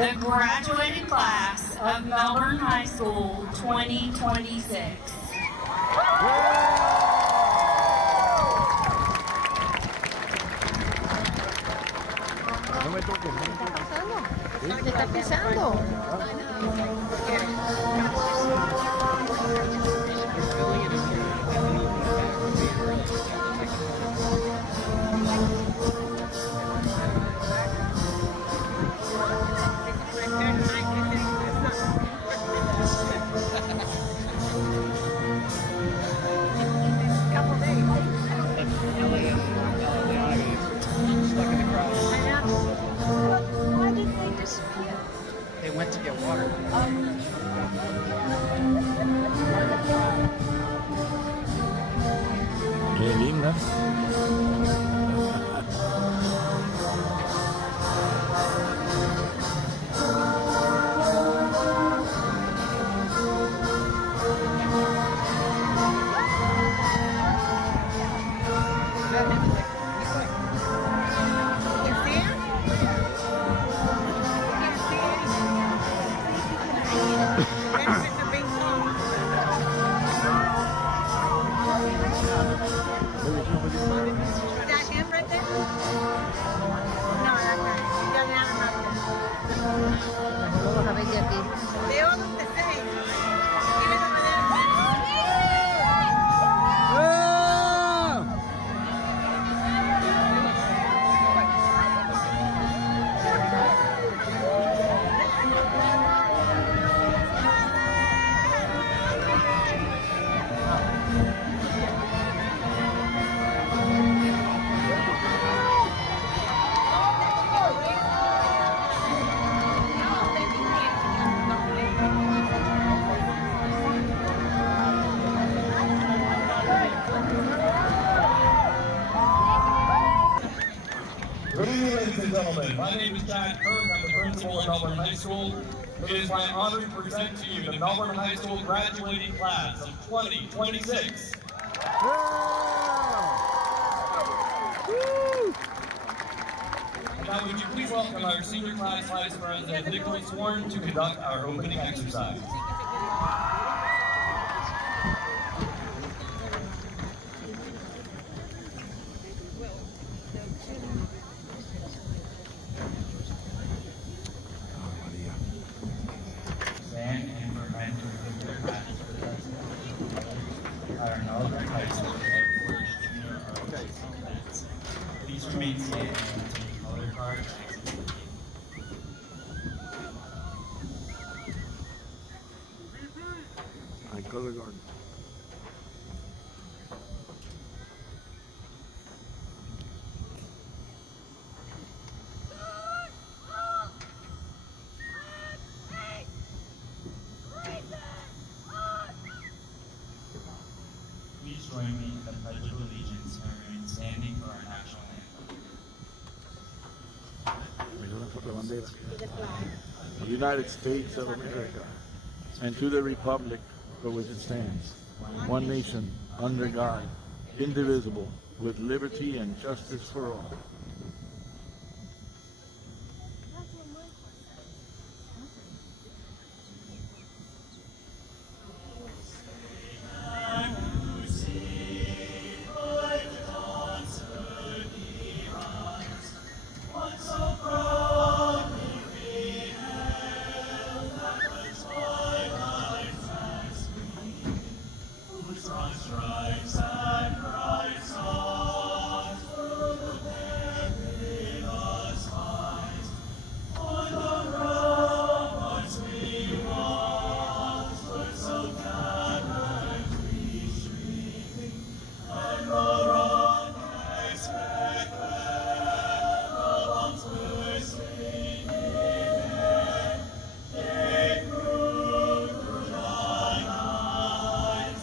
the graduating class of Melbourne High School 2026. No me toques, no me toques. ¿Te está pisando? Why did they disappear? They went to get water. Qué linda. Is that him right there? No, that's not. He doesn't have a mustache. Vamos a ver de aquí. They all look the same. Even though they're Good evening, ladies and gentlemen. My name is Jack Kirk. I'm the principal at Melbourne High School. It is my honor to present to you the Melbourne High School graduating class of 2026. And now would you please welcome our senior class vice president, Nicholas Warren, to conduct our opening exercise. Stand and prevent to remove their hats for the our Melbourne High School headquarters junior arts events. Please remain standing until your color card exits. I color guard. Please join me in the Pledge of Allegiance and remain standing for our national anthem. La bandera. The United States of America, and to the republic for which it stands, one nation, under God, indivisible, with liberty and justice for all. Stripes and bright stars through the perilous fight. On the ramparts we watched, words so gallantly streaming, and the rockets back when the bombs were swinging in. They proved through the night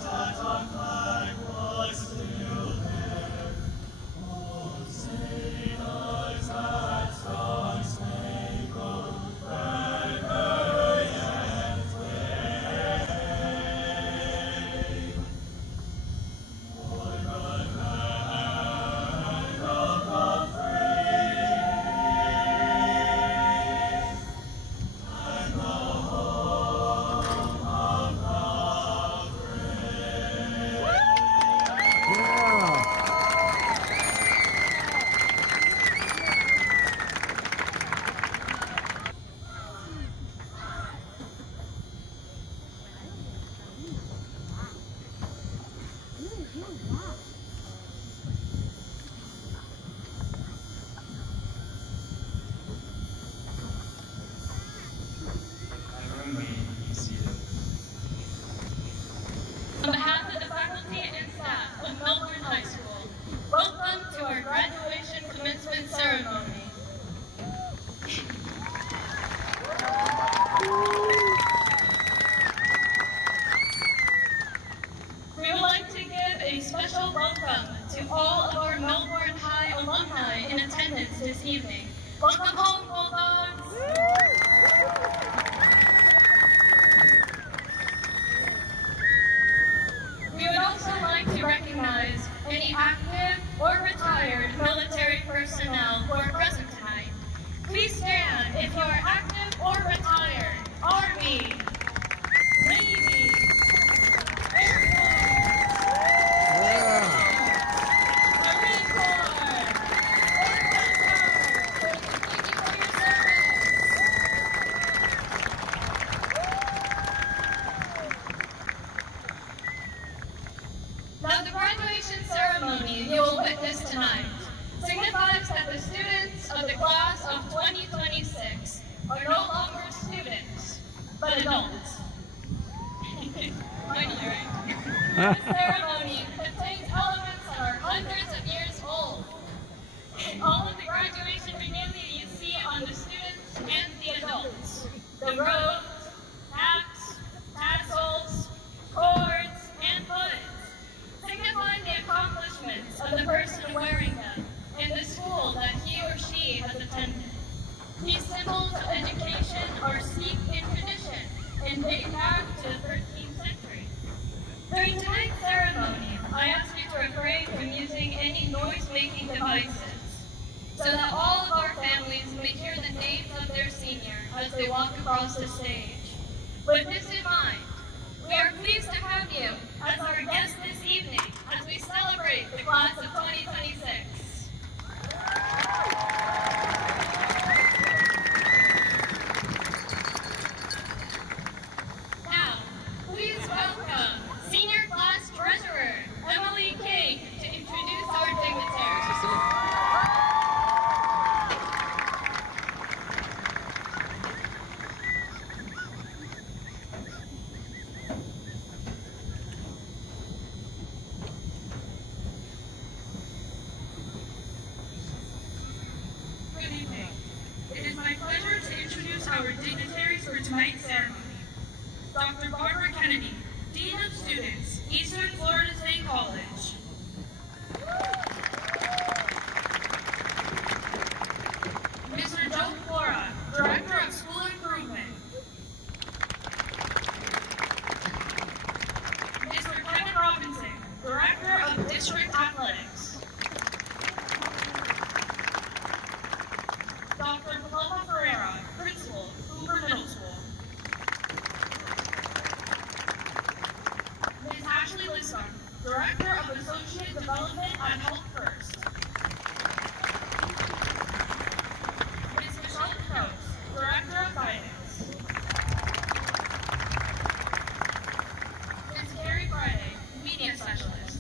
that our flag was still to all of our Melbourne High alumni in attendance this evening. Welcome home, Bulldogs! We would also like to recognize any active or retired military personnel who are present tonight. Please stand if you are active or retired. Army, Navy, Air Force, Marine Corps, or Coast Guard. Thank you for your service. Now, the graduation ceremony you will witness tonight signifies that the students of the class of 2026 are no longer students, but adults. Funny, right? This ceremony contains elements that are hundreds of years old. All of the graduation regalia you see on the students and the adults. The robes, hats, tassels, cords, and hoods signify the accomplishments of the person wearing them in the school that he or she has attended. These symbols of education are steeped in tradition and date back to the 13th century. During tonight's ceremony, I ask you to refrain from using any noise-making devices so that all of our families may hear the names of their senior as they walk across the stage. With this in mind, we are pleased to have you as our guest this evening as we celebrate the class of 2026. Now, please welcome Senior Class Treasurer Emily King to introduce our dignitaries. Good evening. It is my pleasure to introduce our dignitaries for tonight's ceremony. Dr. Barbara Kennedy, Dean of Students, Eastern Florida State College. Mr. Joe Flora, Director of School Improvement. Mr. Kevin Robinson, Director of District Athletics. Dr. Paloma Ferreira, Principal, Hoover Middle School. Ms. Ashley Lisson, Director of Associate Development at Health First. Ms. Michelle Croce, Director of Guidance. Ms. Carrie Friday, Media Specialist.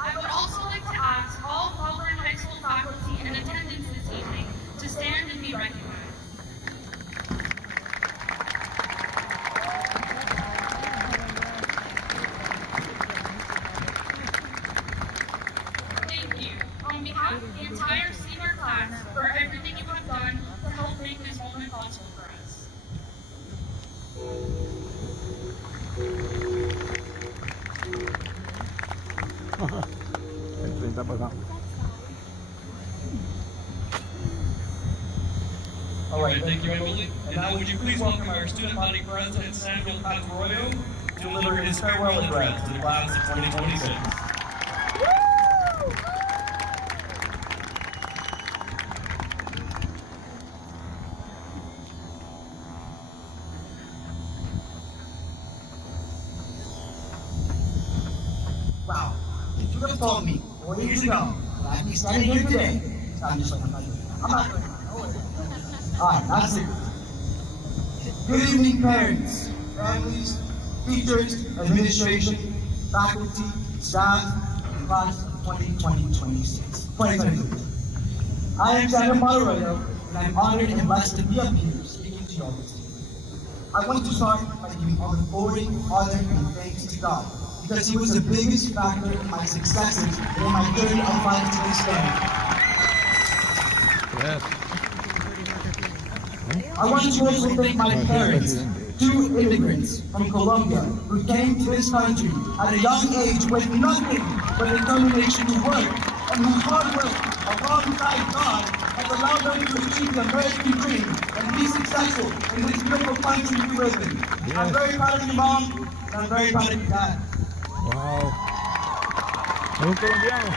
I would also like to ask all Melbourne High School faculty in attendance this evening to stand and be recognized. Thank you, on behalf of the entire senior class, for everything you have done to help make this moment possible for us. El 30%. All right, thank you, Emily. And now would you please welcome our student body president, Samuel Patarroyo, to deliver his farewell address to the class of 2026. Wow, if you would have told me 4 years ago that I'd be standing here today, I'm just like, I'm not doing it. I'm not doing it. Alright, that's it. Good evening, parents, families, teachers, administration, faculty, staff, and class of 2022. I am Samuel Patarroyo, and I'm honored and blessed to be up here speaking to you all this evening. I want to start by giving all the glory, honor, and thanks to God, because He was the biggest factor in my successes and in my journey of life to this day. Yes. I want to also thank my parents, 2 immigrants from Colombia who came to this country at a young age with nothing but determination to work, and whose hard work alongside God has allowed them to achieve the American dream and be successful in this beautiful country we live in. I'm very proud of you, Mom, and I'm very proud of you, Dad. Wow. Un colombiano.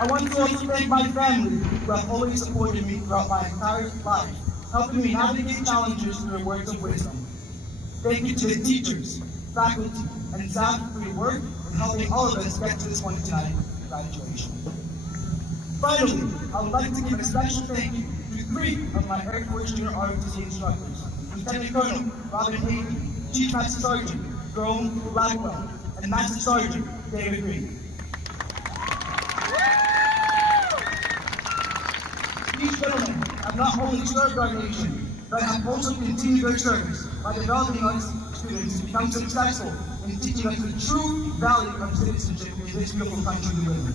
I want to also thank my family who have always supported me throughout my entire life, helping me navigate challenges through their words of wisdom. Thank you to the teachers, faculty, and staff for your work in helping all of us get to this point tonight, graduation. Finally, I would like to give a special thank you to 3 of my Air Force Junior ROTC instructors, Lieutenant Colonel Robin Avey, Chief Master Sergeant Jerome Blackwell, and Master Sergeant David Green. These gentlemen have not only served our nation, but have also continued their service by developing us students to become successful in teaching us the true value of citizenship in this beautiful country we live in.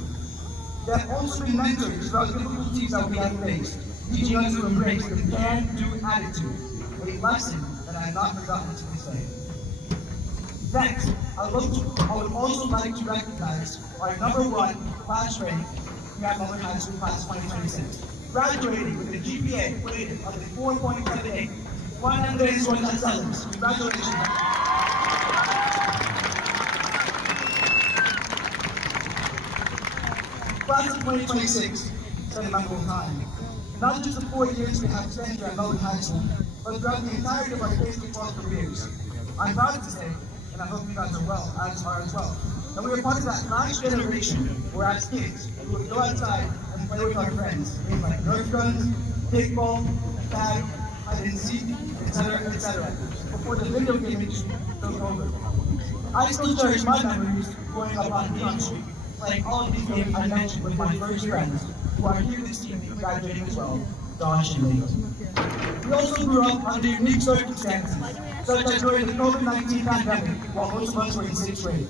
They have also been mentors throughout difficulties that we have faced, teaching us to embrace the can-do attitude, a lesson that I have not forgotten to this day. Next, I would also like to recognize our #1 class rank at Melbourne High School Class 2026. Graduating with a GPA rated of a 4.78, 101 excellence. Congratulations. Class of 2026, set a memorable time. Not just the 4 years we have spent here at Melbourne High School, but throughout the entirety of our K-12 careers. I'm proud to say, and I hope you guys are as well, that we are part of that last generation where as kids, we would go outside and play with our friends, things like Nerf guns, kickball, tag, hide and seek, etc., before the video game industry took over. I still cherish my memories growing up on Neon Street, playing all of these games I mentioned with my first friends, who are here this evening graduating as well, Josh and Lee. We also grew up under unique circumstances, such as during the COVID-19 pandemic, while most of us were in 6th grade.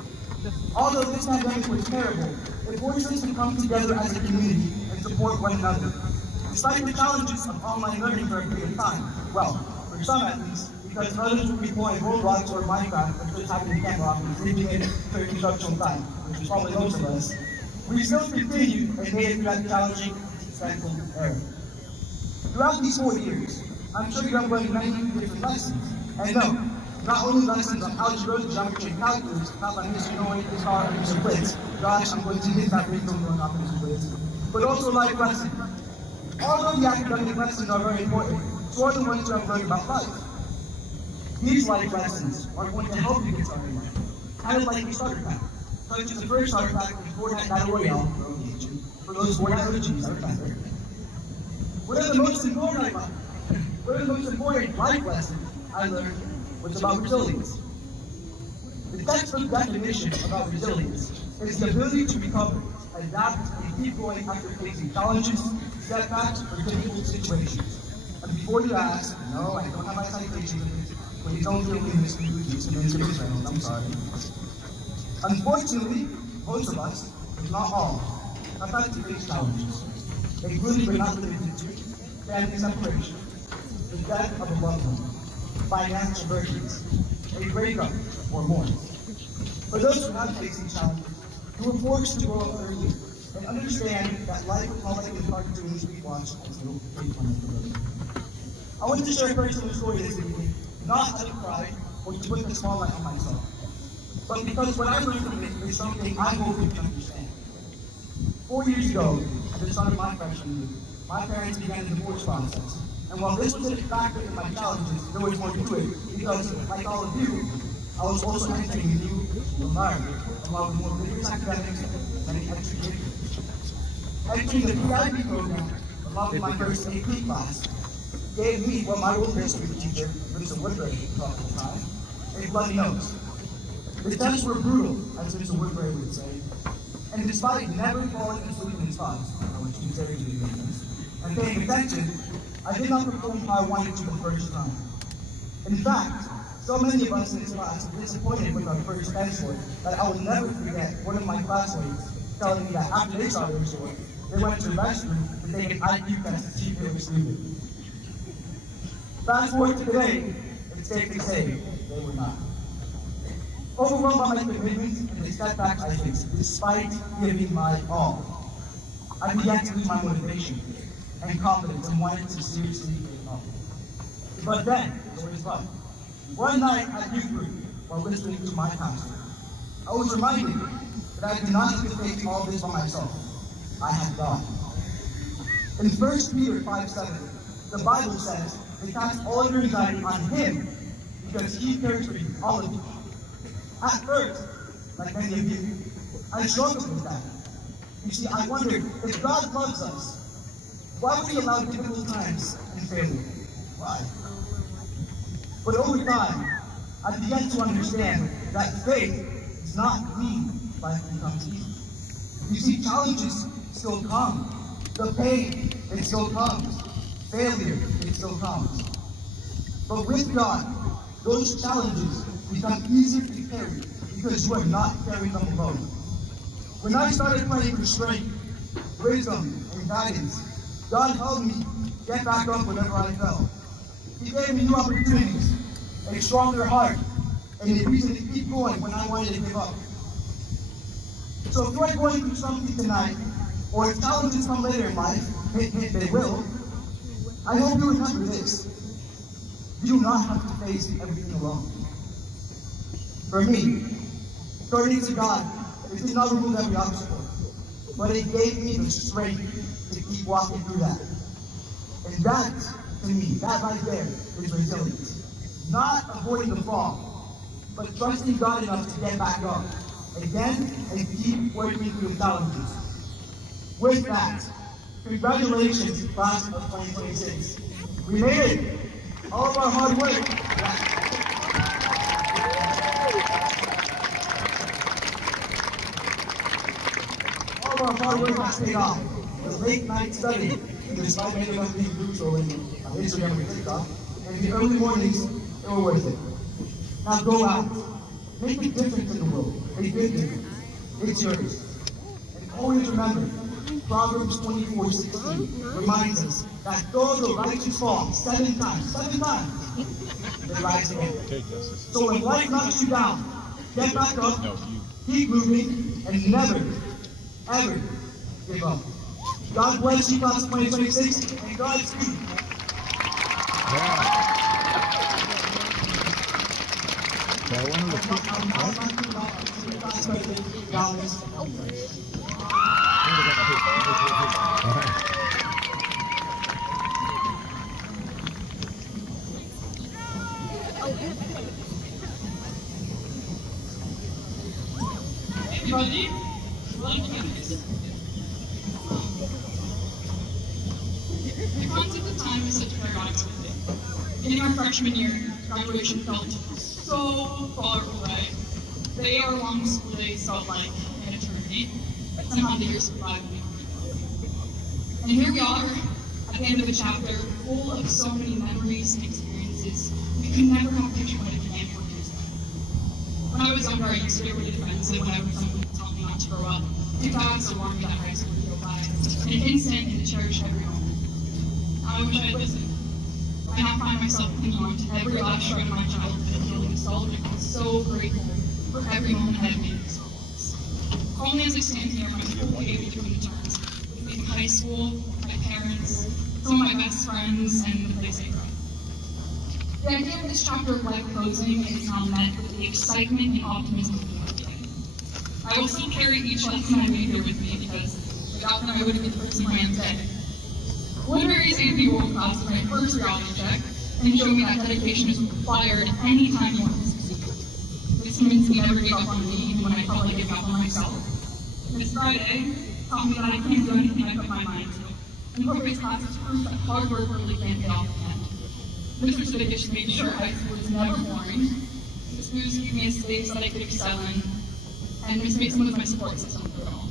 Although this pandemic was terrible, it forced us to come together as a community and support one another. Despite the challenges of online learning for a period of time, well, for some at least, because others would be playing Roblox or Minecraft or just having the camera off and sleeping in for instructional time, which is probably most of us, we still continued and made it through that challenging, stressful era. Throughout these 4 years, I'm sure you have learned many different lessons. And no, not only lessons on algebra, geometry, and calculus, not by Mr. Noy, his car, and Mr. Blitz. Gosh, I'm going to hit that ringtone going off Mr. Blitz. But also life lessons. Although the academic lessons are very important, so are the ones you have learned about life. These life lessons are going to help you get started in life, kind of like your starter pack. Such as the first starter pack was Fortnite Battle Royale, for those Fortnite OGs that are better. What are the most important life lessons I learned was about resilience. The textbook definition about resilience is the ability to recover, adapt, and keep going after facing challenges, setbacks, or difficult situations. And before you ask, no, I don't have my citations, please don't feel me misreading, I'm sorry. Unfortunately, most of us, if not all, have had to face challenges, including but not limited to family separation, the death of a loved one, financial burdens, a breakup, or more. For those who have faced these challenges, who were forced to grow up early and understand that life would not like the cartoons we watch as little kids on the road. I want to share a personal story this evening, not out of pride or to put a spotlight on myself, but because what I learned from it is something I hope you can understand. 4 years ago, at the start of my freshman year, my parents began a divorce process. And while this was a factor in my challenges, there was more to it, because, like all of you, I was also entering a new environment, along with more rigorous academics and extracurriculars. Entering the PIB program, along with my first AP class, gave me what my old history teacher, Mr. Woodbury, taught at the time, a bloody nose. The tests were brutal, as Mr. Woodbury would say, and despite never falling asleep in class, I was too serious to do this, and paying attention, I did not perform how I wanted to the first time. In fact, so many of us in this class were disappointed with our first test score that I will never forget one of my classmates telling me that after they saw their score, they went to the restroom to take an IQ test to see if they were sleeping. Fast forward to today, it's safe to say they were not. Overwhelmed by my commitments and the setbacks I faced, despite giving my all, I began to lose my motivation and confidence and wanted to seriously give up. But then, so it was one night at youth group, while listening to my pastor, I was reminded that I did not have to face all this by myself. I had God. In 1 Peter 5:7, the Bible says to cast all your anxiety on Him because He cares for you, all of you. At first, like many of you, I struggled with that. You see, I wondered, if God loves us, why would He allow difficult times and failure? Why? But over time, I began to understand that faith does not mean life becomes easy. You see, challenges still come. The pain, it still comes. Failure, it still comes. But with God, those challenges become easier to carry because you are not carrying them alone. When I started praying for strength, wisdom, and guidance, God helped me get back up whenever I fell. He gave me new opportunities, a stronger heart, and a reason to keep going when I wanted to give up. So if you are going through something tonight, or if challenges come later in life, they will, I hope you remember this. You do not have to face everything alone. For me, turning to God, it did not remove every obstacle, but it gave me the strength to keep walking through that. And that, to me, that right there is resilience. Not avoiding the fall, but trusting God enough to get back up again and keep working through the challenges. With that, congratulations, class of 2026. We made it. All of our hard work. All of our hard work has paid off. The late night study, despite many of us being brutal on Instagram and TikTok, and the early mornings, they were worth it. Now go out. Make a difference in the world. A big difference. It's yours. And always remember, Proverbs 24:16 reminds us that though the righteous fall 7 times, they rise again. So when life knocks you down, get back up, keep moving, and never, ever give up. God bless you, class of 2026, and Godspeed. Everybody, like this. The concept of time is such a paradox with it. In our freshman year, graduation felt so far away. The 8-hour-long school days felt like an eternity, but somehow the years survived me. And here we are, at the end of a chapter full of so many memories and experiences we could never have pictured what it began 4 years ago. When I was younger, I used to get really defensive whenever someone would tell me not to grow up. TikToks alarmed me that high school would go by, and an instant and to cherish every moment. Now I wish I had listened. I now find myself clinging on to every last shred of my childhood and feeling nostalgic and so grateful for every moment I have made these moments. Only as I stand here, my school gave me between the terms, between high school, my parents, some of my best friends, and the place I grew up. The idea of this chapter of life closing is now met with the excitement and optimism of the beginning. I will still carry each lesson I made here with me because, like often I would be the person I am today. Literary AP World Class was my first reality check, and showed me that dedication is required anytime you want to succeed. This means we never gave up on me, even when I felt like giving up on myself. This Friday taught me that I can't do anything I put my mind to. Incorporates classes proof that hard work really can pay off in the end. This certification made sure high school was never boring. This boost gave me a space that I could excel in, and Miss Mason was my support system through it all.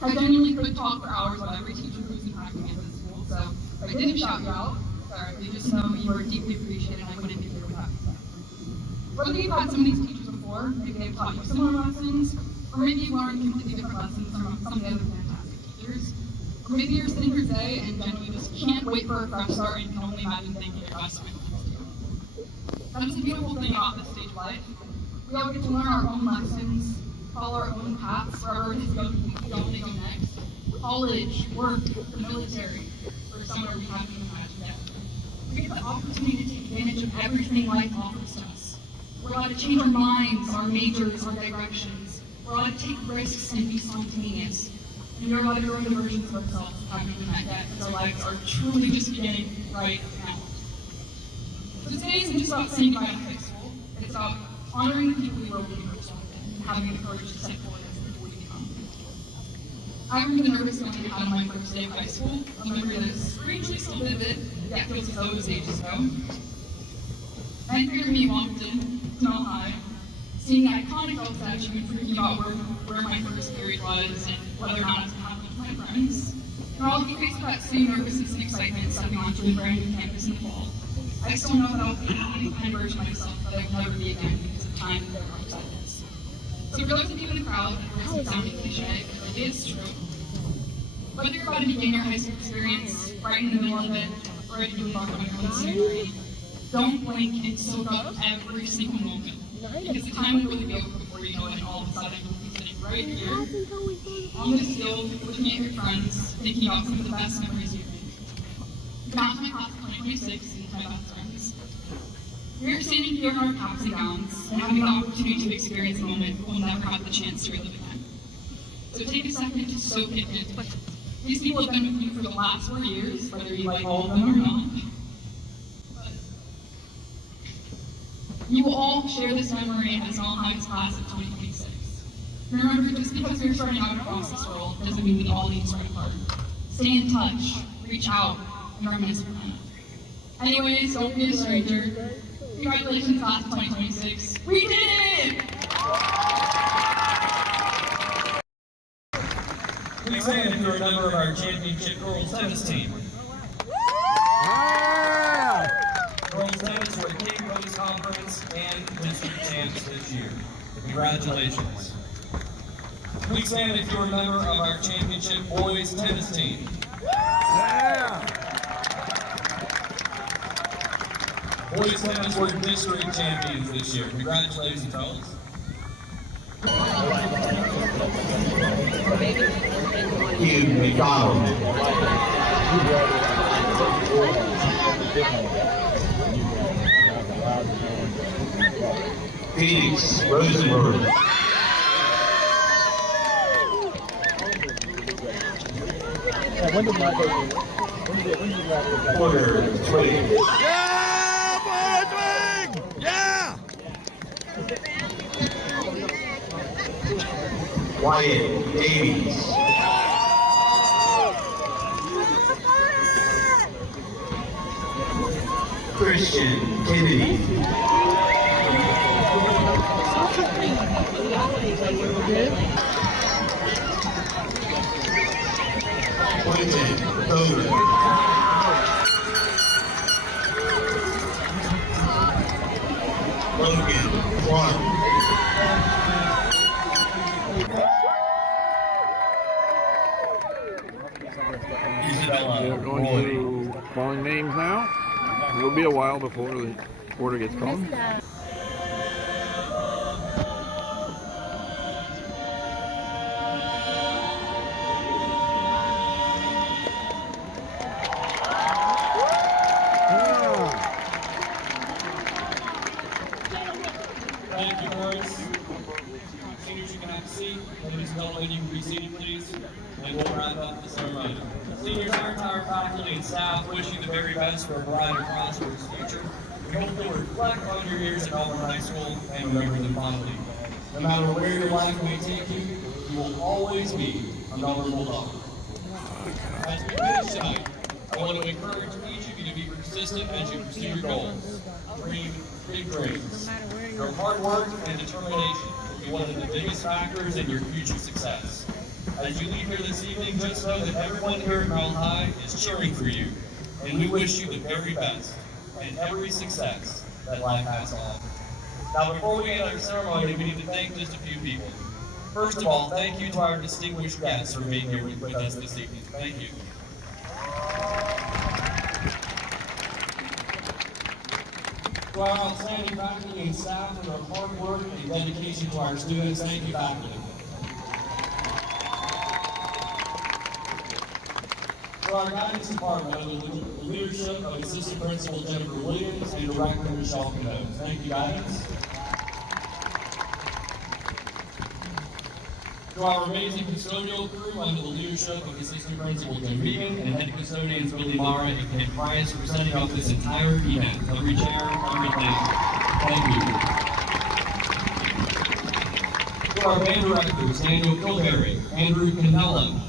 I genuinely could talk for hours about every teacher who's impacted me at this school, so if I didn't shout you out, sorry, you just know you are deeply appreciated and I wouldn't be here without you. Whether you've had some of these teachers before, maybe they've taught you similar lessons, or maybe you've learned completely different lessons from some of the other fantastic teachers, or maybe you're sitting here today and genuinely just can't wait for a fresh start and can only imagine thanking your classmates. That's the beautiful thing about this stage life. We all get to learn our own lessons, follow our own paths wherever it is we don't want to go next. College, work, the military, or somewhere we haven't even imagined yet. We get the opportunity to take advantage of everything life offers to us. We're allowed to change our minds, our majors, our directions. We're allowed to take risks and be spontaneous. And we're allowed to grow into versions of ourselves we haven't even met yet, because our lives are truly just beginning right now. So today isn't just about saying goodbye to high school. It's about honoring the people we were with and having the courage to step forward as the people we become. I remember the nervous feeling I had on my first day of high school, a memory that is strangely still vivid, yet feels as though it was ages ago. And for me walked in, to Mile High, seeing the iconic old statue and thinking about where my first period was and whether or not it was happening with my friends. And all of you faced that same nervousness and excitement stepping onto a brand new campus in the fall. I still know that I'll be the kind of version of myself that I will never be again because of time and their circumstances. So for those of you in the crowd, this is sounding cliche, but it is true. Whether you're about to begin your high school experience, right in the middle of it, or ready to embark on your own senior year, don't blink and soak up every single moment. Because the time will really be over before you know it, and all of a sudden you'll be sitting right here, on this hill, looking at your friends, thinking about some of the best memories you've made. Back to my class of 2026 and my best friends. We're standing here in our caps and gowns and having the opportunity to experience a moment we'll never have the chance to relive again. So take a second to soak it in. These people have been with you for the last 4 years, whether you like all of them or not. But you will all share this memory as Mile High's class of 2026. And remember, just because we're starting out across this world doesn't mean we all need to start apart. Stay in touch, reach out, and reminisce with them. Anyways, don't be a stranger. Congratulations, class of 2026. We did it! Please stand if you're a member of our championship girls tennis team. Girls tennis were the King Coast Conference and district champs this year. Congratulations. Please stand if you're a member of our championship boys tennis team. Boys tennis were district champions this year. Congratulations, fellas. Hugh McDonald. Phoenix Rosenberg. Porter Twig. Wyatt Davies. Christian Kennedy. Quentin Dover. Logan Clark. They're going through calling names now. It'll be a while before the order gets called. Thank you, boys. Seniors, you can have a seat. Ladies and gentlemen, you can be seated, please. And we'll wrap up the ceremony. Seniors, our entire faculty and staff wish you the very best for a bright and prosperous future. We hope you'll reflect on your years at Melbourne High School and remember them fondly. No matter where your life may take you, you will always be a Melbourne Bulldog. As we finish tonight, I want to encourage each of you to be persistent as you pursue your goals. Dream big dreams. Your hard work and determination will be one of the biggest factors in your future success. As you leave here this evening, just know that everyone here at Mile High is cheering for you, and we wish you the very best and every success that life has to offer. Now, before we end our ceremony, we need to thank just a few people. First of all, thank you to our distinguished guests for being here with us this evening. Thank you. To our outstanding faculty and staff for their hard work and dedication to our students, thank you, faculty. To our guidance department under the leadership of Assistant Principal Jennifer Williams and Director Michelle Cano. Thank you, guidance. To our amazing custodial crew under the leadership of Assistant Principal Jim Regan and Head Custodians Billy Mara and Ken Price for setting up this entire event. Every chair, everything. Thank you. To our band directors, Daniel Kilberry, Andrew Canella,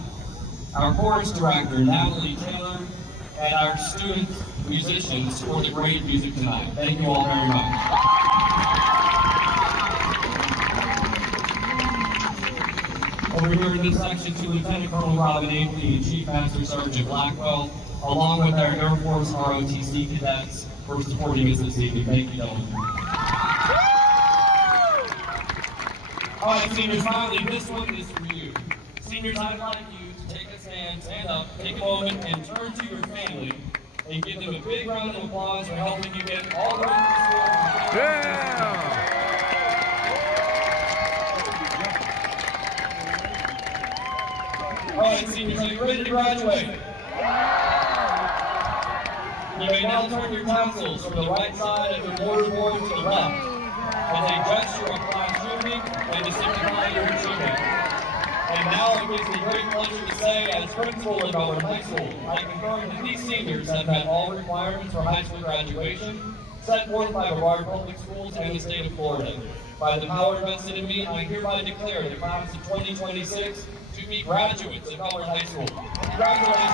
our chorus director, Natalie Taylor, and our student musicians for the great music tonight. Thank you all very much. Over here in this section to Lieutenant Colonel Robin Anthony and Chief Master Sergeant Blackwell, along with our Air Force ROTC cadets for supporting us this evening. Thank you, gentlemen. All right, seniors, finally, this one is for you. Seniors, I'd like you to take a stand up, take a moment, and turn to your family and give them a big round of applause for helping you get all the way to school. Yeah! All right, seniors, are you ready to graduate? You may now turn your tassels from the right side of your mortarboard to the left as a gesture of class unity and to signify your achievement. And now it gives me great pleasure to say, as principal of Melbourne High School, I confirm that these seniors have met all requirements for high school graduation set forth by the Broward Public Schools and the state of Florida. By the power vested in me, I hereby declare the class of 2026 to be graduates of Melbourne High School. Congratulations.